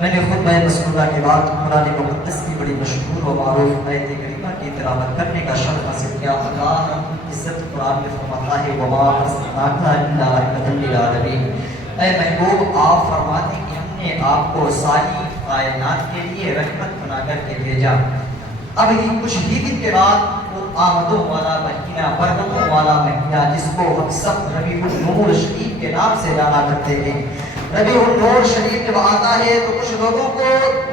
میں نے خطبہ مسعودہ کے بعد قرآن مقدس کی بڑی مشہور و معروف آیت کریمہ کی تلاوت کرنے کا شرف حاصل کیا۔ اللہ رب العزت قرآن میں فرماتا ہے وما ارسلناک الا رحمۃ للعالمین۔ اے محبوب آپ فرماتے کہ ہم نے آپ کو ساری کائنات کے لیے رحمت بنا کر کے بھیجا۔ اب یہ کچھ ہی دن کے بعد وہ آمدوں والا مہینہ، برکتوں والا مہینہ، جس کو ہم سب ربیع النور شریف کے نام سے جانا کرتے ہیں، ربیع النور شریف جب آتا ہے تو کچھ لوگوں کو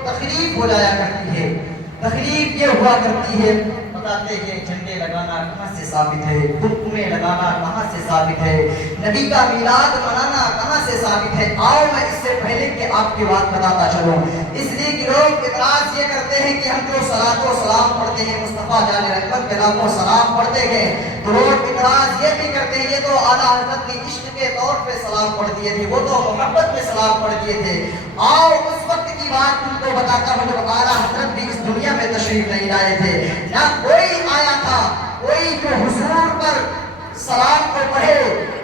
تکلیف ہو جایا کرتی ہے۔ تکلیف یہ ہوا کرتی ہے، بتاتے ہیں جھنڈے لگانا کہاں سے ثابت ہے، قمقمے لگانا کہاں سے ثابت ہے، نبی کا میلاد منانا کہاں سے ثابت ہے۔ آؤ میں اس سے پہلے کہ آپ کی بات بتاتا چلوں، اس لیے کہ لوگ اعتراض یہ کرتے ہیں کہ ہم جو صلاۃ و سلام پڑھتے ہیں، مصطفیٰ جان رحمت کے نام و سلام پڑھتے ہیں، تو لوگ اعتراض یہ بھی کرتے ہیں یہ تو اعلیٰ حضرت نے عشق کے طور پہ سلام پڑھ دیے تھے، وہ تو محبت میں سلام پڑھ دیے تھے۔ آؤ اس وقت کی بات تم کو بتاتا ہوں جب اعلیٰ حضرت بھی اس دنیا میں تشریف نہیں لائے تھے، نہ کوئی آیا تھا کوئی جو حضور پر سلام کو پڑھے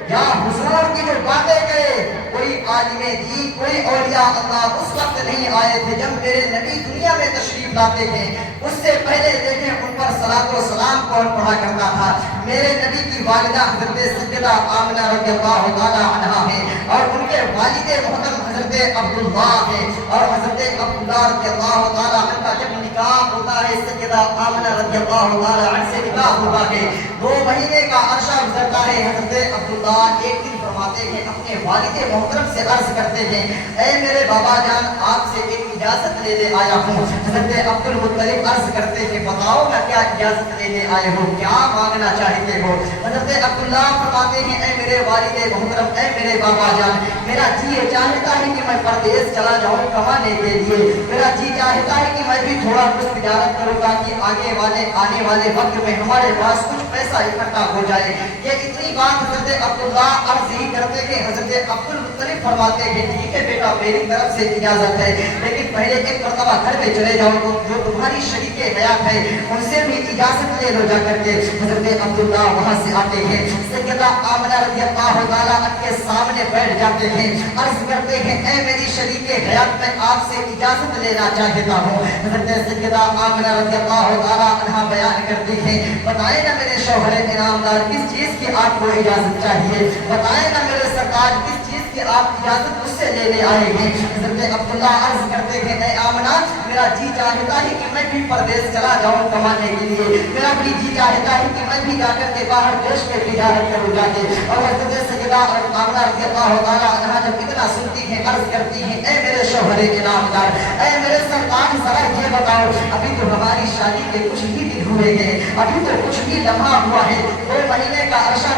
یا حضور کی جو باتیں کرے، کوئی عالم دین کوئی اولیاء اللہ اس وقت نہیں آئے تھے جب میرے نبی دنیا میں تشریف لاتے تھے۔ اس سے پہلے دیکھیں ان پر صلاۃ و سلام کون پڑھا کرتا تھا، میرے نبی کی والدہ حضرت سیدہ آمنہ رضی اللہ تعالی عنہا ہے، اور ان کے والد محترم حضرت عبداللہ ہے، اور حضرت عبداللہ رضی اللہ تعالی عنہ کا جب نکاح ہوتا ہے سیدہ آمنہ رضی اللہ تعالی عنہ سے نکاح ہوتا ہے، 2 مہینے کا عرصہ گزرتا ہے۔ حضرت عبداللہ ایک دن فرماتے ہیں اپنے والد محترم سے عرض کرتے ہیں اے میرے بابا جان آپ سے ایک اجازت لینے آیا ہوں۔ حضرت عبد المطلب عرض کرتے ہیں بتاؤ نا کیا اجازت لینے آئے ہو، کیا مانگنا چاہتے ہو۔ حضرت عبداللہ فرماتے ہیں اے میرے والد محترم، اے میرے بابا جان، میرا جی چاہتا ہے کہ میں پردیس چلا جاؤں کمانے کے لیے، میرا جی چاہتا ہے کہ میں بھی تھوڑا کچھ تجارت کروں تاکہ آنے والے وقت میں ہمارے پاس کچھ پیسہ اکٹھا ہو جائے۔ یہ اتنی بات حضرت عبداللہ عرض ہی کرتے ہیں، حضرت عبد المطلب فرماتے ہیں ٹھیک ہے بیٹا میری طرف سے اجازت ہے، لیکن پہلے ایک مرتبہ گھر میں چلے جاؤ تو جو تمہاری شریک حیات ہے ان سے بھی اجازت لے لو جا کر کے۔ حضرت عبداللہ وہاں سے آتے ہیں، سیدہ آمنہ رضی اللہ تعالیٰ عنہ کے سامنے بیٹھ جاتے ہیں، عرض کرتے ہیں اے میری شریک حیات میں آپ سے اجازت لینا چاہتا ہوں۔ حضرت سیدہ آمنہ رضی اللہ تعالیٰ عنہ بیان کرتی ہیں بتائیں نا میرے شوہر انعامدار کس چیز کی آپ کو اجازت چاہیے، بتائیں نا میرے سرکار کس چیز کی آپ اجازت مجھ سے لینے آئے ہیں۔ حضرت عبداللہ عرض کرتے ہیں اے آمنہ میرا جی چاہتا ہے کہ میں بھی پردیس چلا جاؤں کمانے کے لیے، میرا بھی جی چاہتا ہے کہ میں بھی جا کر کے باہر دیش میں تجارت کروں جا کے۔ اور حضرت سیدہ آمنہ رضی اللہ تعالیٰ عنہا جب اتنا سنتی ہیں عرض کرتی ہیں اے میرے شوہر انعامدار، اے میرے سرکار ذرا یہ بتاؤ ابھی تو ہماری شادی کے کچھ ہی دن ہوئے ہیں، ابھی تو کچھ ہی لمحہ ہوا ہے، 2 مہینے کا عرصہ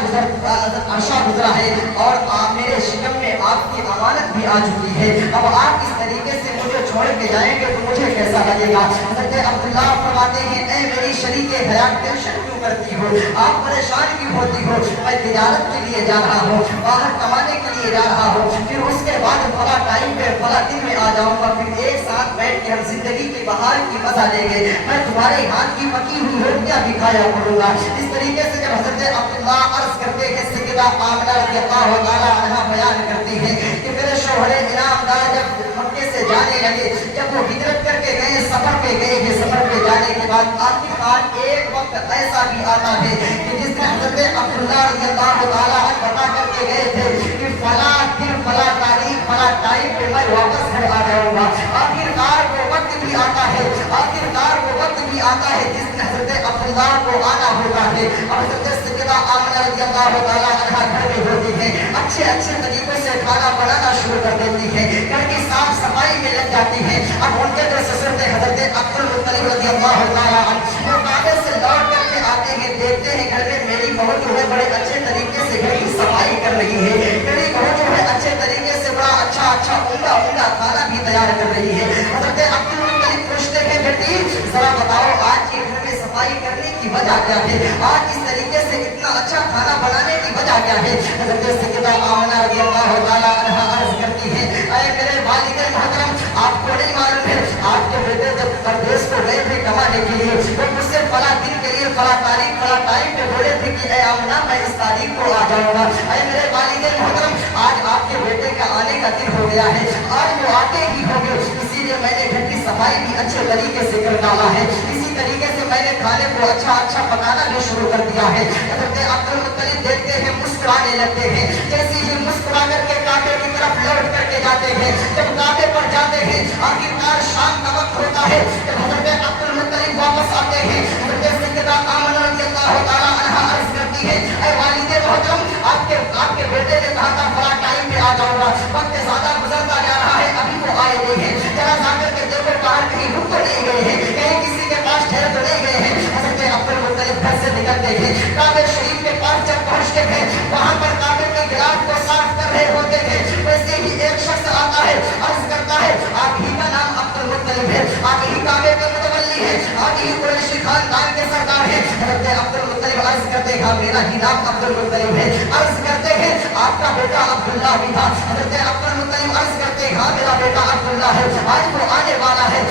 گزرا ہے اور میرے شکم میں آپ کی امانت بھی آ چکی ہے، اب آپ اس طریقے سے مجھے چھوڑ کے جائیں گے تو مجھے کیسا لگے گا۔ حضرت عبداللہ فرماتے ہیں اے میری شریک حیات ٹینشن کیوں کرتی ہو، آپ پریشان کیوں ہوتی ہو، میں تجارت کے لیے جا رہا ہوں، باہر کمانے کے لیے جا رہا ہوں، پھر اس کے بعد فلاں ٹائم پہ فلاں دن میں آ جاؤں گا، پھر ایک ساتھ بیٹھ کے ہم زندگی کی بہار کی مزہ لیں گے، میں تمہارے ہاتھ کی پکی ہوئی روٹیاں بھی کھایا کروں گا۔ اس طریقے سے جب حضرت عبداللہ عرض کرتے ہیں سیدہ آمنہ رضی اللہ تعالیٰ عنہا بیان کرتی ہے کہ میرے شوہر انعامدار جب مکے سے جانے لگے، جب وہ ہجرت کر کے گئے سفر پہ گئے ہیں، سفر پہ جانے کے بعد آخرکار ایک وقت ایسا بھی آتا ہے کہ جس میں حضرت عبداللہ رضی اللہ تعالیٰ عنہ بتا کر کے گئے تھے کہ فلاں دن فلاں تاریخ فلاں ٹائم پہ میں واپس گھر آ جاؤں گا۔ آخرکار وہ وقت بھی آتا ہے، آخرکار وہ وقت بھی آتا ہے جس میں حضرت عبداللہ کو آنا ہوتا ہے، اور حضرت سیدہ آمنہ رضی اللہ تعالیٰ عنہ گھر میں ہوتی ہے، اچھے طریقے سے کھانا بنانا شروع کر دیتی ہے، گھر کی صاف صفائی میں لگ جاتی ہے۔ اب ان کے جو سسر تھے حضرت عبد المطلب رضی اللہ تعالیٰ عنہ وہ کعبے سے لوٹ کر کے آتے ہیں، دیکھتے ہیں گھر میں میری بہو جو ہے بڑے اچھے طریقے سے گھر کی صفائی کر رہی ہے، میری بہو جو ہے اچھے طریقے سے بڑا اچھا عمدہ کھانا بھی تیار کر رہی ہے۔ حضرت عبد المطلب پوچھتے ہیں بیٹی ذرا بتاؤ آج یہ گھر میں صفائی کرنے کی وجہ کیا ہے، آج اس طریقے سے اتنا اچھا کھانا بنانے کی وجہ کیا ہے۔ حضرت سیدہ آمنہ رضی اللہ تعالیٰ عنہا عرض کرتی ہے اے میرے والد محترم آپ کو نہیں معلوم ہے آپ کے بیٹے جب پردیس کو گئے تھے کمانے کے لیے وہ مجھ سے فلاں دن کے لیے فلاں تاریخ فلاں ٹائم پہ بولے تھے کہ اے آمنہ میں اس تاریخ کو آ جاؤں گا۔ اے میرے والد محترم آج آپ کے بیٹے کا آنے کا دن ہو گیا ہے، آج وہ آتے ہی ہوں گے، اسی तरीके से कर डाला है। इसी तरीके से मैंने खाने को अच्छा अच्छा पकाना भी शुरू कर दिया है। हज़रत अब्दुल मुत्तलिब देखते हैं, मुस्कुराने लगते हैं। जैसे ही मुस्कुरा करके काबे की तरफ लौट करके जाते हैं, जब काबे पर जाते हैं, आखिरकार शाम का वक्त होता है, जब हज़रत अब्दुल मुत्तलिब वापस आते हैं, हज़रत सैयदा आमना रज़ियल्लाहु ताला अन्हा अर्ज़ करती है, ऐ वालिदे मोहतरम, आपके बेटे ने कहा था फला टाइम पे आ जाऊंगा, वक्त ज्यादा गुजरता जा रहा है, अभी वो आए नहीं है, जरा जाकर के देखो बाहर कहीं रुक तो नहीं गए हैं, कहीं किसी के पास ठहर तो नहीं गए हैं। हज़रत अब्दुल मुत्तलिब घर से निकलते हैं, काबे शरीफ के पास जब पहुंचते हैं, वहां पर काबे के गिलाफ को साफ कर रहे होते हैं, वैसे ही एक शख्स आता है, अर्ज करता है, आप ही का नाम अब्दुल मुत्तलिब है, आप ही काबे के मुतवल्ली है, आप ही कुरैशी खानदान के सरदार हैं। हज़रत अब्दुल मुत्तलिब अर्ज करते हैं, मेरा ही नाम अब्दुल मुत्तलिब है। अर्ज करते हैं, आपका बेटा अब्दुल्ला भी था। हज़रत अब्दुल मुत्तलिब अर्ज करते हैं, हाँ मेरा बेटा अब्दुल्ला है, आज वो आने वाला है।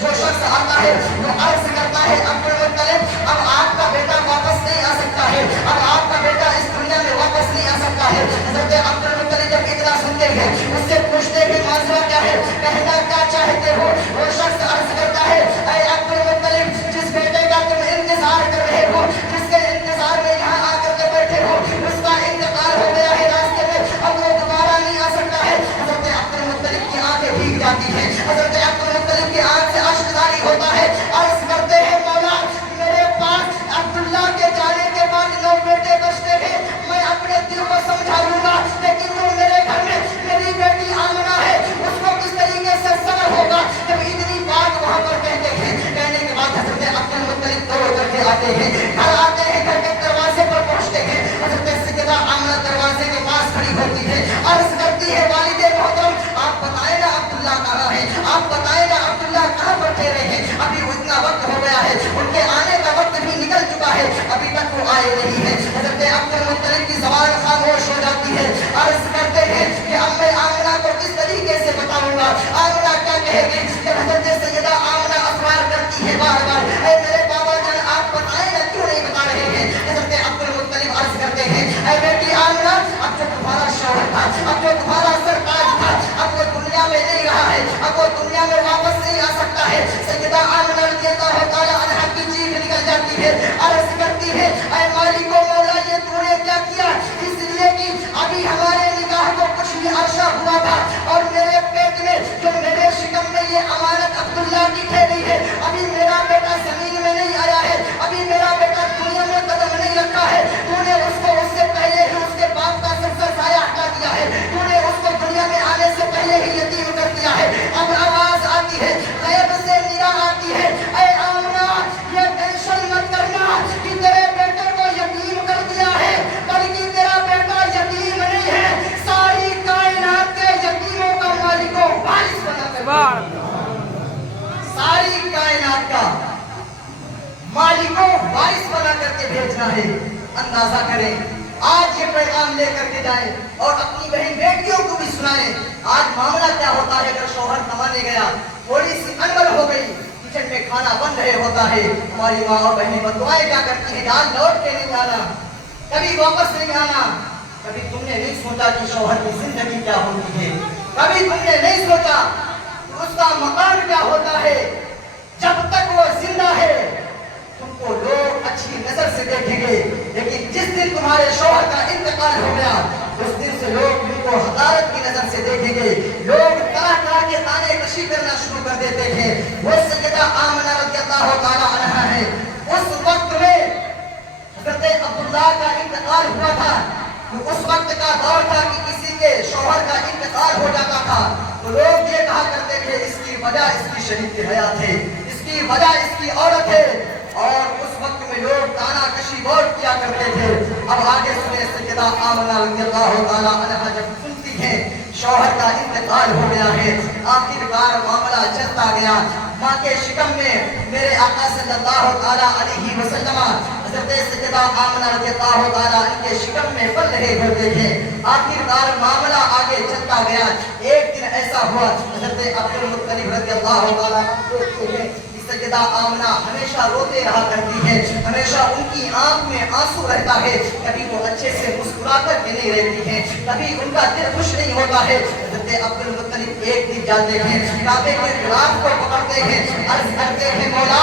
वो शख्स आता है, वो अर्ज करता है, अब्दुल मुत्तलिब अब आपका बेटा वापस नहीं आ सकता है, अब आपका बेटा इस दुनिया में वापस नहीं आ सकता है। हज़रत अब्दुल मुत्तलिब जब इतना सुनते हैं, उससे पूछते हैं माजरा क्या है, कहना क्या चाहते हो। वो शख्स अर्ज करता है, ऐ अब्दुल मुत्तलिब, जिस बेटे का तुम इंतजार कर रहे हो, जिसके इंतजार में यहाँ आकर के बैठे हो, उसका इंतकाल हो गया है रास्ते में, अब वो दोबारा नहीं आ सकता है। हज़रत अब्दुल मुत्तलिब की आंखें भीग जाती हैं, हज़रत अब्दुल मुत्तलिब की आंख से अश्क जारी होता है। अर्ज करते हैं, मौला मेरे पास अब्दुल्ला के जाने के बाद 9 बेटे बचते हैं, मैं अपने दिल को समझा लूंगा, लेकिन तुम मेरे घर में मेरी बेटी आमना है, उसको किस तरीके से सबर होगा। जब इतनी बात वहां पर कहते हैं, कहने के बाद हज़रत अब्दुल मुत्तलिब दौड़ करके आते हैं, घर आते हैं, घर के दरवाजे पर पहुंचते हैं। हज़रत सैयदा आमना दरवाजे के पास खड़ी होती है, अर्ज करती है, वालिदे मोहतरम आप बताए ना अब्दुल्ला कहाँ है, आप बताए ना अब्दुल्ला कहाँ पर ठहरे हैं, अभी इतना वक्त हो गया है, उनके आने का वक्त भी निकल चुका है, अभी तक वो आए नहीं है। हज़रत अब्दुल मुत्तलिब की ज़बान खामोश हो जाती है। अर्ज करते हैं कि अब मैं आमना को किस तरीके से बताऊंगा, आमना क्या कहेगी। जब हज़रत सैयदा आमना असवार करती है बार बार, ऐ मेरे बाबा जान आप बताए ना, क्यों नहीं बता रहे हैं। हज़रत अब्दुल मुत्तलिब अर्ज करते हैं, ऐ बेटी आमना, अब जो तुम्हारा शौहर था, अब जो तुम्हारा सरताज था, अब वो दुनिया में नहीं रहा है, अब वो दुनिया में वापस नहीं आ सकता है। सैयदा आमना रज़ियल्लाहु ताला अन्हा की चीख निकल जाती है, अर्ज करती है, ऐ मालिको मौला ये तूने क्या किया, इसलिए कि अभी हमारे निकाह को कुछ भी अर्शा हुआ था और मेरे पेट में जो मेरे शिकम में ये अमानत अब्दुल्ला की ठहरी है, अभी मेरा बेटा जमीन में नहीं आया है, अभी मेरा बेटा दुनिया में कदम नहीं रखा है, तूने उसको उससे पहले ही उसके बाप का सबसे साया हटा दिया है, तूने उसको दुनिया में आने से पहले ही यतीम कर दिया है। अब आवाज आती है, गैब से निगाह आती है, ऐ आमना ये टेंशन मत करना कि तेरे बेटे को यतीम कर दिया है, बल्कि तेरा बेटा यतीम नहीं है, सारी कायनात के यतीमों का मालिको वारिस बना कर, सारी कायनात का मालिको वारिस बना करके भेजना है। अंदाजा करें, आज ये पैगाम लेकर के जाए और अपनी बहन बेटियों को भी सुनाए। आज मामला क्या होता है, अगर शौहर कमाने गया, थोड़ी सी अनबन हो गई, किचन में खाना बन रहे होता है, हमारी माँ और बहनें बदुआएं क्या करती है, आज लौट के नहीं आना, कभी वापस नहीं आना। कभी तुमने नहीं सोचा कि शौहर की जिंदगी क्या होती है, कभी तुमने नहीं सोचा कि उसका मकान क्या होता है। जब तक वो जिंदा है तुमको लोग अच्छी नजर से देखेंगे, लेकिन जिस दिन तुम्हारे शौहर का इंतकाल हो गया, उस दिन से लोग तुमको हकारत की नजर से देखेंगे, लोग तरह तरह के ताने कशी करना शुरू कर देते हैं। वो सैयदा आमना रज़ियल्लाहु ताला अन्हा है, उस वक्त में हज़रत अब्दुल्ला का इंतकाल हुआ था, तो उस वक्त का दौर था कि किसी के शौहर का इंतकाल हो जाता था तो लोग ये कहा करते थे, इसकी वजह इसकी शरीक हयात है, इसकी वजह इसकी औरत है, और उस वक्त में लोग ताना कशी बहुत किया करते थे। अब आगे सुने, सैयदा आमना रज़ियल्लाहु ताला अन्हा जब सुनती हैं शौहर का इंतकाल हो गया है, आखिरकार मामला चलता गया, माँ के शिकम में मेरे आका सल्लल्लाहु ताला अलैहि वसल्लम हज़रत सैयदा आमना रज़ियल्लाहु ताला इनके शिकम में पल रहे होते थे। आखिरकार मामला आगे चलता गया। एक दिन ऐसा हुआ, हज़रत अब्दुल मुत्तलिब रज़ियल्लाहु ताला सैयदा आमना हमेशा रोते रहा करती है, हमेशा उनकी आंख में आंसू रहता है, कभी वो अच्छे से मुस्कुरा कर के नहीं रहती है, कभी उनका दिल खुश नहीं होता है। حضرت عبد المطلب ایک دن جاتے ہیں کعبے کے غلاف کو پکڑتے ہیں، عرض کرتے ہیں مولا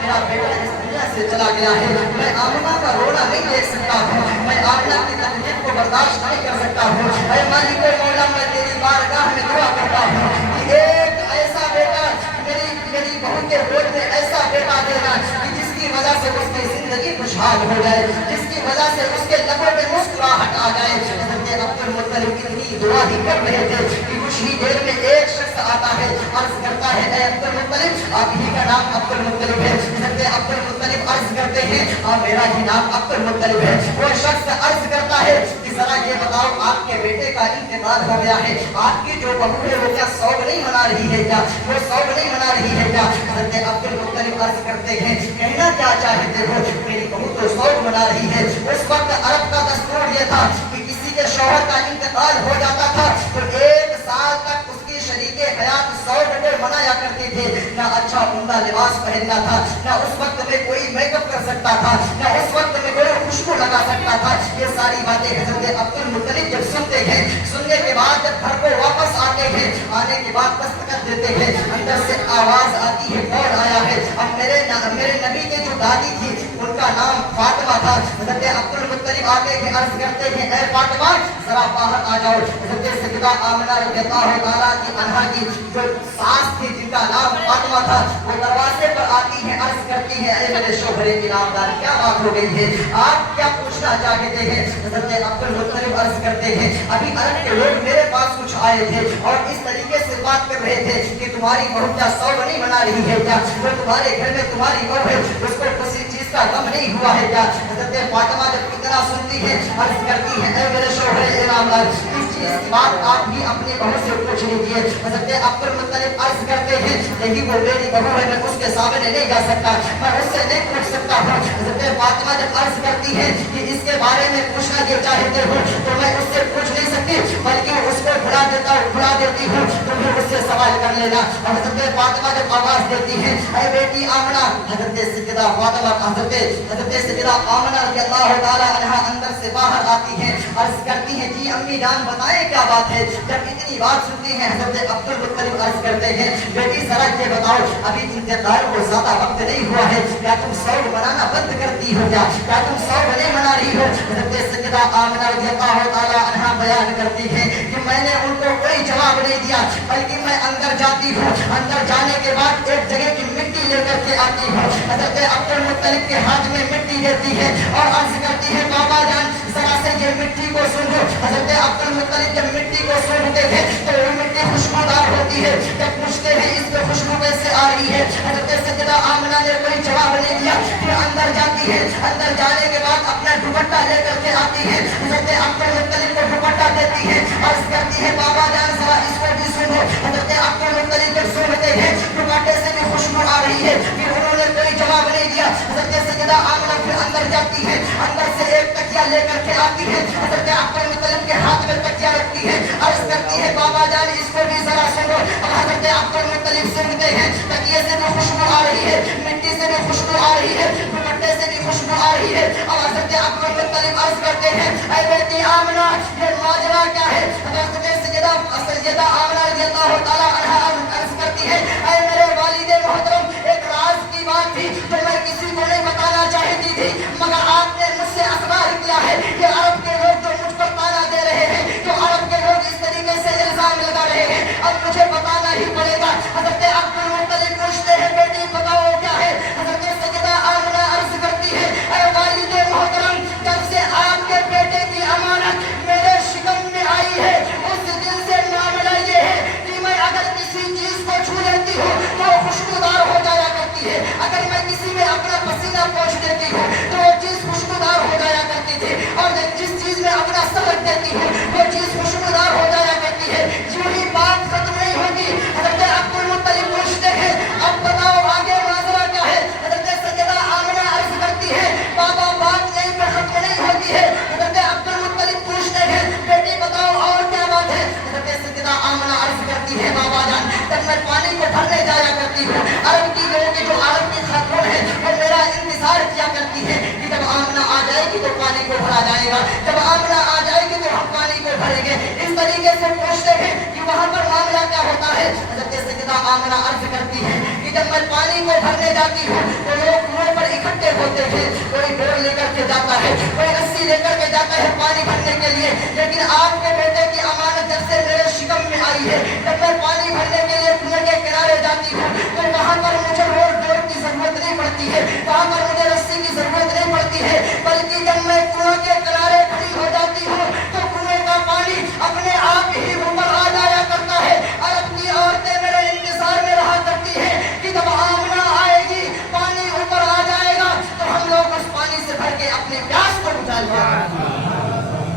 میرا بیٹا اس دنیا سے چلا گیا ہے، میں آمنہ کا رونا نہیں دیکھ سکتا ہوں، میں آمنہ کی تکلیف کو برداشت نہیں کر سکتا ہوں، اے مالک مولا میں تیری بارگاہ میں دعا کرتا ہوں کہ ایک ایسا بیٹا میری بہو کے گود میں ایسا بیٹا دینا کہ جس کی وجہ سے اس کی زندگی خوشحال ہو جائے، جس کی وجہ سے اس کے لبوں پہ مسکراہٹ آ جائے۔ حضرت عبد المطلب اتنی دعا ہی کر رہے تھے کہ کچھ ہی دیر میں ایک شخص آتا ہے، عرض کرتا ہے اے عبد المطلب آپ ہی کا نام عبد المطلب ہے؟ حضرت عبد المطلب عرض کرتے ہیں ہاں میرا ہی نام عبد المطلب ہے۔ وہ شخص عرض کرتا ہے کہ ذرا یہ بتاؤ آپ کے بیٹے کا انتقال ہو گیا ہے، آپ کی جو بہو ہے وہ کیا سوگ نہیں منا رہی ہے کیا؟ وہ سوگ نہیں منا رہی ہے کیا؟ حضرت عبد المطلب عرض کرتے ہیں کہنا کیا چاہتے ہو؟ میری بہو تو سوگ منا رہی ہے۔ اس وقت عرب کا دستور یہ تھا کہ کسی کے شوہر کا انتقال ہو جاتا تھا تو 1 سال تک اس کی شریک حیات سوگ کو منایا کرتے تھے، نہ اچھا عمدہ لباس پہننا تھا، نہ اس وقت میں کوئی میک اپ کر سکتا تھا، نہ اس وقت میں کوئی خوشبو لگا سکتا تھا۔ یہ ساری باتیں حضرت عبد المطلب جب سنتے ہیں، سننے کے بعد جب گھر کو واپس آتے ہیں، آنے کے بعد دستخط دیتے ہیں، اندر سے آواز آتی ہے کون آیا ہے؟ اب میرے نبی کی جو دادی تھی ان کا نام فاطمہ تھا۔ حضرت عبد المطلب آتے ہیں، عرض کرتے ہیں اے فاطمہ ذرا باہر آ جاؤ۔ حضرت سیدہ آمنہ رضی اللہ تعالیٰ عنہا کی جو ساس تھی جن کا نام فاطمہ تھا وہ دروازے پر آتی ہے، عرض کرتی ہے اے میرے شوہر انعامدار کیا بات ہو گئی ہے، آپ کیا پوچھنا چاہتے ہیں؟ حضرت عبد المطلب عرض کرتے ہیں ابھی عرب کے لوگ میرے پاس کچھ آئے تھے اور اس طریقے سے بات کر رہے تھے کہ تمہاری بہو کیا سوگ نہیں منا رہی ہے کیا؟ جو تمہارے گھر میں تمہاری بہو ہے اس کو کسی چیز کا غم نہیں ہوا ہے کیا؟ حضرت فاطمہ جب اتنا سنتی ہے عرض کرتی ہے اے میرے شوہر انعامدار اس چیز کی بات آپ بھی اپنی بہو سے پوچھ لیجیے۔ حضرت عبد المطلب عرض کرتے ہیں نہیں وہ میری بہو ہے، میں اس کے سامنے نہیں جا سکتا، میں اس سے نہیں پوچھ سکتا ہوں۔ حضرت فاطمہ جب عرض کرتی ہے کہ اس کے بارے میں پوچھنا یہ چاہتے ہو تو میں اس سے پوچھ نہیں سکتی بلکہ اس کو بلا دیتی ہوں، تم بھی اس سے سوال کر لینا۔ اور حضرت فاطمہ جب آواز دیتی ہے اے بیٹی آمنہ، حضرت سیدہ فاطمہ حضرت سیدہ آمنہ رضی اللہ تعالیٰ عنہا اندر سے باہر آتی ہیں، عرض کرتی ہیں جی امی جان بتائیں کیا بات ہے؟ جب اتنی بات سنتی ہیں حضرت عبد المطلب عرض کرتے ہیں بیٹی ذرا یہ بتاؤ ابھی انتقال کو زیادہ وقت نہیں ہوا ہے، کیا تم سوگ منانا بند کرتی ہو کیا تم سوگ نہیں منا رہی ہو؟ حضرت سیدہ آمنہ رضی اللہ تعالیٰ عنہا بیان کرتی ہے کہ میں نے ان کو کوئی جواب نہیں دیا بلکہ میں اندر جاتی ہوں، اندر جانے کے بعد ایک جگہ کی مٹی لے کر کے آتی ہوں، حضرت عبد المطلب کے ہاتھ میں مٹی دیتی ہے اور عرض کرتی ہے بابا جان ذرا سے یہ مٹی کو سن لو۔ حضرت عبد المطلب جب مٹی کو سنتے ہیں تو وہ مٹی خوشبودار ہوتی ہے، جب پوچھتے ہیں اس میں خوشبو کیسے آ رہی ہے؟ حضرت سیدہ آمنہ نے کوئی جواب نہیں دیا، پھر اندر جاتی ہے، اندر جانے کے بعد اپنا دوپٹہ لے کر کے آتی ہے، حضرت عبد المطلب کو دوپٹہ دیتی ہے، عرض کرتی ہے بابا جان ذرا اس کو بھی سنو۔ حضرت عبد المطلب جب سنتے ہیں دوپٹے سے بھی خوشبو آ رہی ہے، پھر انہوں نے کوئی جواب نہیں دیا۔ حضرت سیدہ آمنہ پھر اندر جاتی ہے، اندر سے ایک تکیا لے کر کے آتی ہے، حضرت عبد المطلب کے ہاتھ میں تکیا رکھتی ہے، عرض کرتی ہے بابا جان اس کو بھی ذرا سنو۔ اب حضرت عبد المطلب سنتے ہیں تکیے سے بھی خوشبو آ رہی ہے، مٹی سے بھی خوشبو آ رہی ہے، دوپٹے سے بھی خوشبو آ رہی ہے۔ اب حضرت عبد المطلب عرض کرتے ہیں اے بیٹی آمنہ یہ ماجرا کیا ہے؟ حضرت سیدہ آمنہ رضی اللہ تعالیٰ عنہا عرض کرتی ہے اے میرے والد محترم ایک راز کی بات تھی جو میں کسی کو نہیں بتانا چاہتی تھی مگر آپ نے مجھ سے اخبار کیا ہے کہ عرب کے لوگ جو مجھ پر تانا دے رہے ہیں، جو عرب کے لوگ اس طریقے سے الزام لگا رہے ہیں، اب مجھے بتانا ہی پڑے گا۔ حضرت عبد المطلب پوچھتے ہیں بیٹی بتاؤ کیا ہے؟ حضرت سیدہ آمنہ عرض کرتی ہے اے والد محترم جب سے آپ کے بیٹے کی امانت میرے شکم میں آئی ہے اس دن سے معاملہ یہ ہے کہ میں اگر کسی چیز کو چھو لیتی ہوں تو وہ خوشبودار ہو جایا کرتی ہے، اگر میں کسی میں اپنا پسینہ پوچھ دیتی ہوں تو وہ چیز خوشبودار ہو جایا کرتی تھی، اور جس چیز میں اپنا سر رکھ دیتی ہوں وہ چیز خوشبودار ہو جایا کرتی ہے۔ یوں ہی بات ختم نہیں ہوتی۔ حضرت عبد المطلب پوچھتے ہیں اب بتاؤ آگے ماجرا کیا ہے؟ حضرت سیدہ آمنہ عرض کرتی ہے بابا بات یہیں پہ ختم نہیں ہوتی ہے۔ حضرت عبد المطلب پوچھتے ہیں بیٹی بتاؤ اور کیا بات ہے؟ حضرت سیدہ آمنہ عرض کرتی ہے بابا جان جب میں پانی کو بھرنے جایا کرتی ہوں عرب کی لوگ جو عرب کی خاتون ہے وہ میرا انتظار کیا کرتی ہے کہ جب آمنہ آ جائے گی تو پانی کو بھرا جائے گا، جب آمنہ آ جائے گی تو ہم پانی کو بھریں گے۔ اس طریقے سے پوچھتے ہیں کہ वहाँ पर मामला क्या होता है? हज़रत सैयदा आमिना अर्ज करती है कि जब मैं पानी को भरने जाती हूँ तो लोग कुएं पर इकट्ठे होते हैं, कोई डोर लेकर के जाता है, कोई रस्सी लेकर के जाता है पानी भरने के लिए, लेकिन आपके बेटे की अमानत जब से मेरे शिकम में आई है, जब मैं पानी भरने के लिए कुएं के किनारे जाती हूँ तो वहाँ पर मुझे रोड डोर की जरूरत नहीं पड़ती है, वहाँ पर मुझे रस्सी की जरूरत नहीं पड़ती है, बल्कि जब मैं कुएं के किनारे खड़ी हो जाती हूँ तो कुएं का पानी अपने आप ही ऊपर आ जाया करता है। अरब की औरतें मेरे इंतजार में रहा करती है कि जब आमना आएगी पानी ऊपर आ जाएगा तो हम लोग उस पानी से भर के अपनी प्यास को बुझा लिया,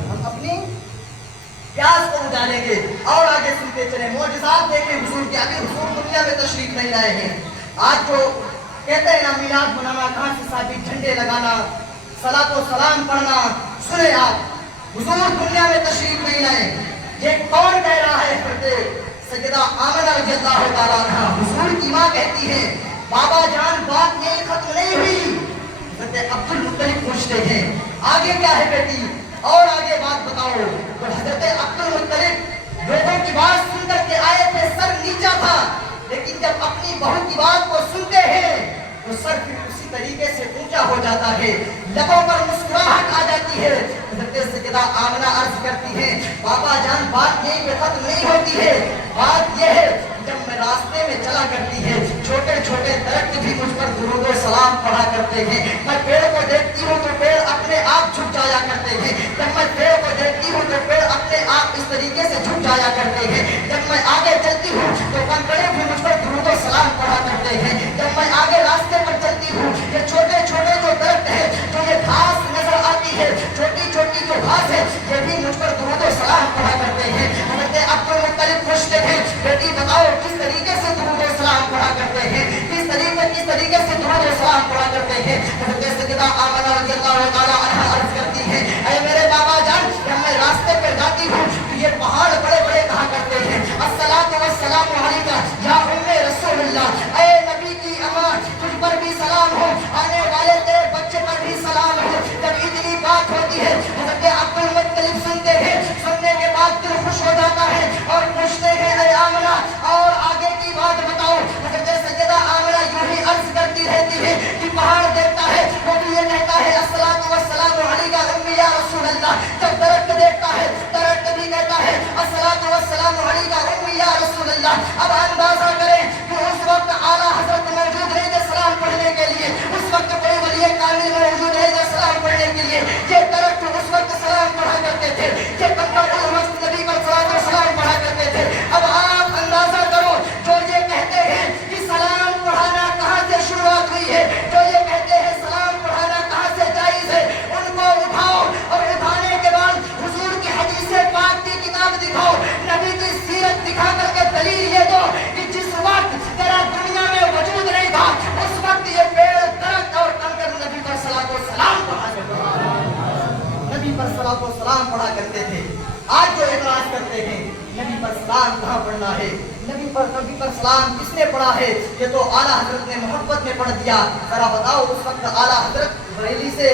हम अपनी प्यास को बुझा लेंगे। और आगे सुनते चले, मौजज़ात देखें हुजूर के। अभी हुजूर दुनिया में तशरीफ नहीं लाए हैं। आज जो कहते हैं ना मिलाद मनाना, कहाँ से साबित झंडे लगाना, सलातो सलाम पढ़ना, सुने आप, हुजूर दुनिया में तशरीफ नहीं लाए। ये कौन कह रहा है? सैयदा आमिना रज़ियल्लाहु ताला अन्हा, हुजूर की माँ कहती है, बाबा जान बात यही खत्म नहीं हुई। हज़रत अब्दुल मुत्तलिब पूछते हैं आगे क्या है बेटी, और आगे बात बताओ। तो हज़रत अब्दुल मुत्तलिब लोगों की बात सुनकर के आए थे, सर नीचा था, लेकिन जब अपनी बहू की बात को सुनते हैं तो सर फिर उसी तरीके से ऊंचा हो जाता है, लबों पर मुस्कुराहट आ जाती है। हज़रत सैयदा आमिना अर्ज करती है, बाबा जान बात यही पे खत्म नहीं होती है, बात यह है जब मैं रास्ते में चला करती है, छोटे छोटे दरख्त भी मुझ पर दुरूद और सलाम पढ़ा करते हैं। मैं पेड़ को देखती हूँ तो पेड़ अपने आप झुक जाया करते हैं, जब मैं पेड़ को देखती हूँ तो पेड़ अपने आप इस तरीके से झुक जाया करते हैं। जब मैं आगे चलती हूँ तो कंकड़े भी मुझ पर दुरूद और सलाम पढ़ा करते हैं। जब मैं आगे रास्ते पर चलती हूँ, ये छोटे छोटे जो दरख्त है, जो ये घास नजर आती है, छोटी छोटी जो घास है, ये भी मुझ पर दुरूद और सलाम पढ़ा करते हैं। हज़रत अब्दुल मुत्तलिब पूछते हैं, बेटी बताओ किस तरीके से दुरूद और सलाम पढ़ा करते हैं, किस तरीके से दुरूद और सलाम पढ़ा करते हैं। हज़रत सैयदा आमिना रज़ियल्लाहु ताला अन्हा अर्ज करती है, ऐ मेरे बाबा जान, जब मैं रास्ते पर जाती हूँ तो ये पहाड़ बड़े बड़े कहा करते हैं, अस्सलातु वस्सलामु अलैका या उम्मे रसूलुल्लाह, ऐ नबी की अम्मा तुझ पर भी सलाम हो, आने वाले तेरे बच्चे पर भी सलाम हो। जब इतनी बात होती है, हज़रत अब्दुल मुत्तलिब सुनते हैं, सुनने के बाद दिल खुश हो जाता है और पूछते हैं, ऐ आमिना और आगे की बात बताओ। हज़रत सैयदा आमिना यूं ही अर्ज करती रहती है कि पहाड़ देखता है वो भी ये कहता है, अस्सलातु वस्सलामु अलैका उम्मी या रसूलल्लाह। जब दरख्त देखता है, दरख्त भी कहता है, अस्सलातु वस्सलामु अलैका उम्मी या रसूलल्लाह। अब अंदाजा करें कि उस वक्त आला हज़रत मौजूद नहीं थे सलाम पढ़ने के लिए, उस वक्त कोई वली कामिल मौजूद नहीं थे सलाम पढ़ने के लिए। ये दरख्त उस वक्त सलाम पढ़ा करते थे, ये कंकड़ उस वक्त नबी पर सलाम पढ़ा करते थे। अब आप अंदाजा करो, जो ये कहते हैं कि सलाम पढ़ाना कहाँ से शुरुआत हुई है, जो ये कहते हैं सलाम पढ़ाना कहाँ से जायज है, उनको उठाओ और उठाने के बाद हुजूर की हदीसे पाक की किताब दिखाओ, नबी की सीरत दिखा करके दलील ये दो कि जिस वक्त तेरा दुनिया में वजूद नहीं था, उस वक्त ये पेड़ दरख्त और कंकड़ नबी पर सलातो सलाम पढ़ा करते थे, नबी पर सलातो सलाम पढ़ा करते थे। आज जो इतराज करते हैं नबी पर सलाम कहाँ पढ़ना है, नबी पर सलाम किसने पढ़ा है, ये तो आला हजरत ने मोहब्बत में पढ़ दिया। जरा बताओ उस वक्त आला हजरत बरेली से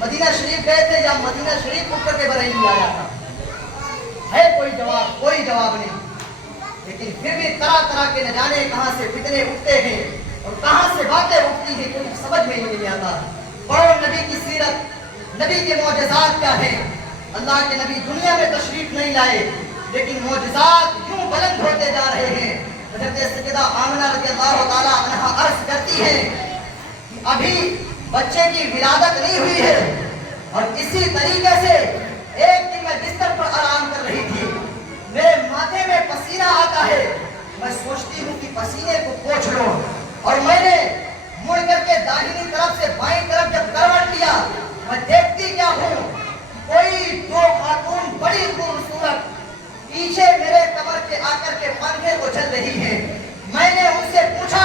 मदीना शरीफ गए थे या मदीना शरीफ उठ करके बरेली आया था? है कोई जवाब? कोई जवाब नहीं। लेकिन फिर भी तरह तरह के न जाने कहाँ से फितने उठते हैं और कहाँ से बातें उठती हैं, कुछ समझ में ही नहीं आता। पढ़ो नबी की सीरत, नबी के मौजज़ात क्या है। अल्लाह के नबी दुनिया में तशरीफ नहीं लाए, लेकिन मौजज़ात यूं बुलंद होते जा रहे हैं। हज़रत सैयदा आमिना रज़ियल्लाहु ताला अन्हा अर्ज करती है कि अभी बच्चे की विलादत नहीं हुई है और इसी तरीके से एक दिन मैं बिस्तर पर आराम कर रही थी, मेरे माथे में पसीना आता है, मैं सोचती हूँ कि पसीने को पोंछ लो, और मैंने मुड़ करके दाहिनी तरफ से बाईं तरफ जब करवट लिया, मैं देखती क्या हूँ, कोई दो खातून बड़ी खूबसूरत पीछे मेरे कमर पे आकर के पंखे को चल रही है। मैंने उनसे पूछा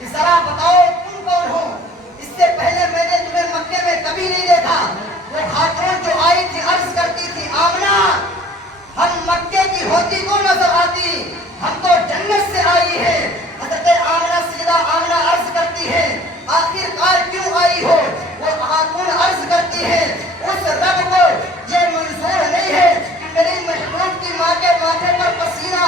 कि जरा बताओ तुम कौन हो, इससे पहले मैंने तुम्हें मक्के में कभी नहीं देखा। वो खातून जो आई थी अर्ज करती थी, आमिना हम मक्के की होती को नजर आती, हम तो जन्नत से आई है। हज़रत आमिना सैयदा आमिना अर्ज करती है, आखिरकार क्यों आई हो? वो खातून अर्ज करती है, उस रब को ये मंजूर नहीं है कि मेरी महबूब की माँ के माथे पर पसीना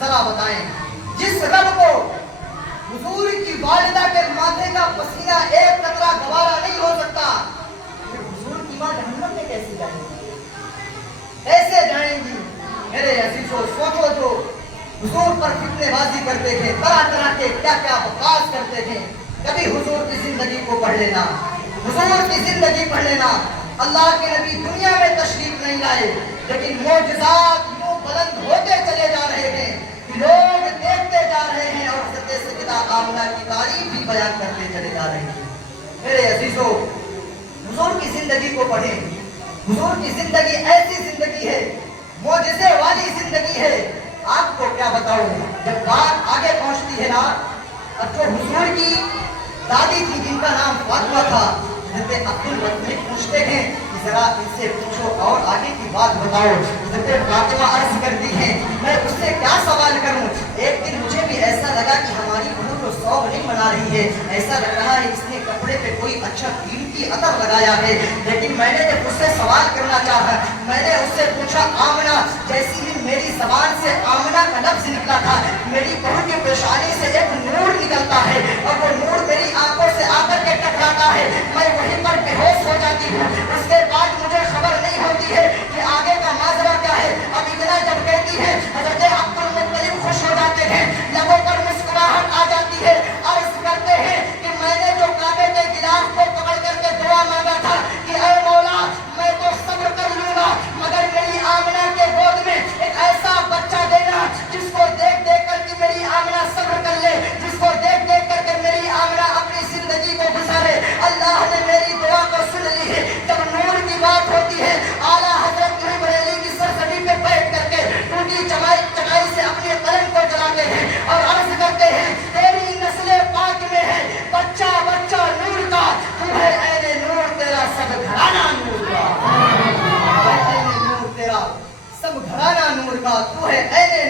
जरा बताएं, जिस रब को हुजूर की वालिदा के माथे का पसीना एक कतरा गवारा नहीं हो सकता, फिर हुजूर की मां जहन्नम में कैसे जाएंगी? कैसे जाएंगी? मेरे अजीजों, सोचो, जो हुजूर पर फितनेबाजी करते थे, तरह तरह के क्या क्या बकवास करते थे, कभी हुजूर की जिंदगी को पढ़ लेना, हुजूर की जिंदगी पढ़ लेना। अल्लाह के नबी दुनिया में तशरीफ नहीं लाए, लेकिन मोजज़ात यूं बुलंद होते चले जा रहे हैं, लोग देखते जा रहे हैं और हज़रत सैयदा आमिना की तारीफ भी बयान करते चले जा रहे हैं। मेरे अजीजों, हुजूर की जिंदगी को पढ़ें। हुजूर की जिंदगी ऐसी जिंदगी है, मोजज़े वाली जिंदगी है। आपको क्या बताऊं, जब बात आगे पहुंचती है ना, अब जो हुजूर की दादी थी जिनका नाम फातिमा था, हज़रत अब्दुल मुत्तलिब पूछते हैं कि जरा इनसे पूछो और आगे की बात बताओ। हज़रत फातिमा अर्ज करती हैं, मैं उससे क्या सवाल करूं? एक दिन मुझे भी ऐसा लगा कि हमारी बहू तो सौग नहीं मना रही है, ऐसा लग रहा है इसने कपड़े पे कोई अच्छा कीमती अतर लगाया है, लेकिन मैंने जब उससे सवाल करना चाहा